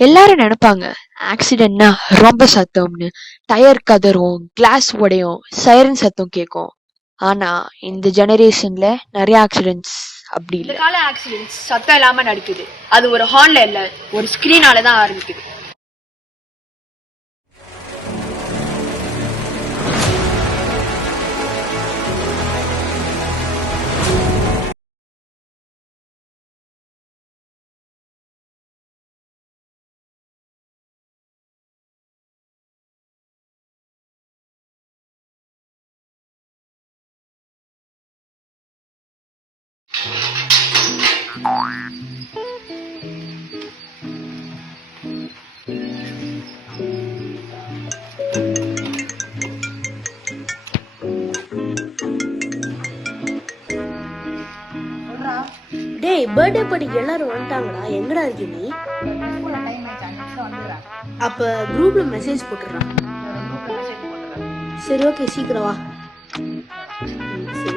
எல்லாரும் நினைப்பாங்க ஆக்சிடென்ட்னா ரொம்ப சத்தம்னு. டயர் கதறும், கிளாஸ் உடையும், சைரன் சத்தம் கேட்கும். ஆனா இந்த ஜெனரேஷன்ல நிறைய ஆக்சிடென்ட்ஸ் அப்படி இந்த இல்ல. கால ஆக்சிடென்ட்ஸ் சத்தம் இல்லாம நடக்குது. அது ஒரு ஹார்ன்ல இல்ல, ஒரு ஸ்கிரீனால தான் ஆரம்பிக்குது. டேய், பர்த்டே பார்ட்டிக்கு எல்லாரும் வந்துட்டாங்கடா. எங்கடா இருக்க நீ? அப்ப குரூப்ல மெசேஜ் போட்டுறான். சரி, ஓகே, சீக்கிரம் வா. சரி, ஓகே.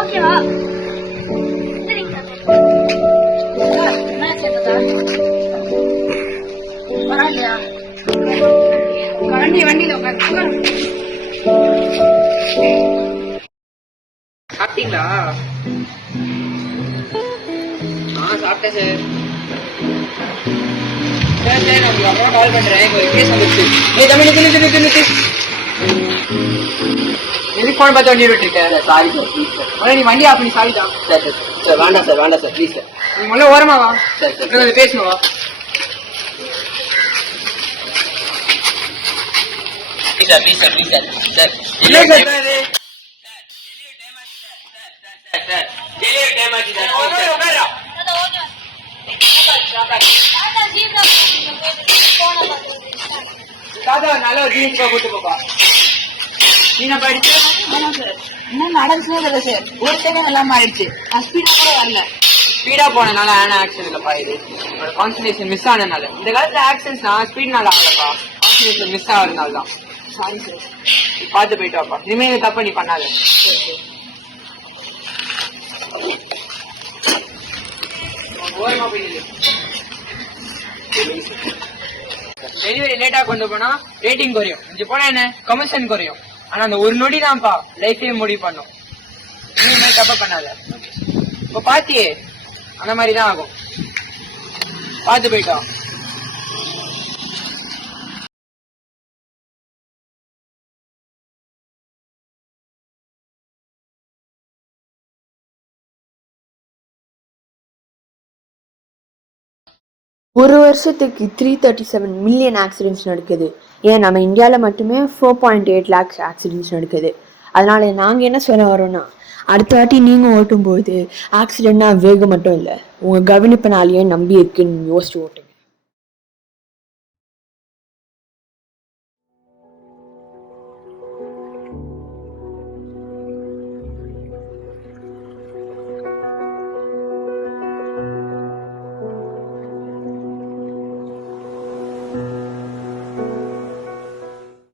ஓகேவா? பரவாயில்லையா? வண்டியில சாப்பிட்டீங்களா? சாப்பிட்டேன் சார். சரி, நான் உங்களுக்கு அப்புறம் கால் பண்றேன். ஒரு கேஸ் வந்துச்சு. எதுக்கு போன் பார்த்து வண்டி விட்டுருக்கேன்? சாரி சார், நீ வண்டி ஆஃப் பண்ணி சாரி தான். சார் வேண்டாம் சார் ப்ளீஸ் சார். நீ முதல்ல ஓரமா வா. சார் பேசணும் வா. ப்ளீஸ் சார் இல்லை சார் தாத்தா நல்லா ஜீன்ஸ் போட்டு போப்பா. நீங்க படிச்சு இன்னும் நடந்துச்சுனே இல்லை சார். ஒரு செகண்ட் எல்லாம் ஆயிடுச்சு. நான் ஸ்பீடா கூட வரல. ஸ்பீடா போனதுனால ஆக்சிடென்ட் இல்லப்பா. இது கான்சன்ட்ரேஷன் மிஸ் ஆனதுனால. இந்த காலத்துல ஆக்சிடென்ட்ஸ் நான் ஸ்பீட்னால ஆகலப்பா, கான்சன்ட்ரேஷன் மிஸ் ஆகிறதுனால தான். சாரி சார், பார்த்து போயிட்டு வாப்பா. இனிமேல் தப்ப நீ பண்ணாத. ஓரமா போயிடுது. டெலிவரி லேட்டா கொண்டு போனா ரேட்டிங் குறையும், இங்க போனா என்ன கமிஷன் குறையும். ஆனா அந்த ஒரு நொடி தான்ப்பா லைஃபே முடிவு பண்ணும். இனிமே தப்ப பண்ணாத. இப்ப பாத்தியே அந்த மாதிரிதான் ஆகும். பார்த்து போயிட்டோம். ஒரு வருஷத்துக்கு 337 மில்லியன் ஆக்சிடென்ட்ஸ் நடக்குது. ஏன் நம்ம இந்தியாவில் மட்டுமே 4.8 lakhs ஆக்சிடென்ட்ஸ் நடக்குது. அதனால நாங்கள் என்ன சொல்ல வரோம்னா, அடுத்த வாட்டி நீங்கள் ஓட்டும் போது ஆக்சிடென்ட்னா வேகம் மட்டும் இல்லை, உங்கள் கவனிப்பினாலேயே நம்பி இருக்குன்னு யோசிச்சு ஓட்டுங்க.